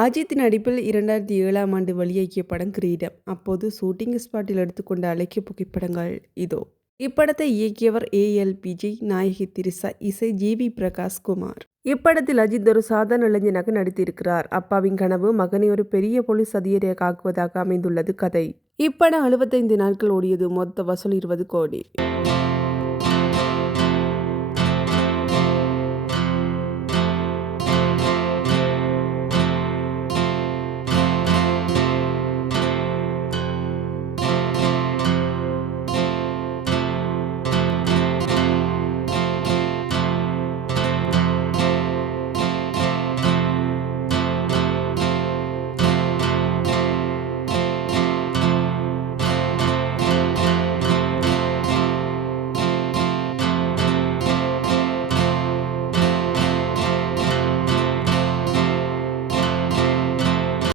அஜித் நடிப்பில் 2007ஆம் ஆண்டு வெளியாகிய படம் கிரீடம். அப்போது ஷூட்டிங் ஸ்பாட்டில் எடுத்துக்கொண்ட அழகிய புகைப்படங்கள் இதோ. இப்படத்தை இயக்கியவர் A.L. விஜய், நாயகி திரிஷா, இசை G.V. பிரகாஷ் குமார். இப்படத்தில் அஜித் ஒரு சாதாரண இளைஞனாக நடித்திருக்கிறார். அப்பாவின் கனவு மகனை ஒரு பெரிய போலீஸ் அதிகாரியாக ஆக்குவதாக அமைந்துள்ளது கதை. இப்படம் 75 நாட்கள் ஓடியது. மொத்த வசூல் 20 கோடி.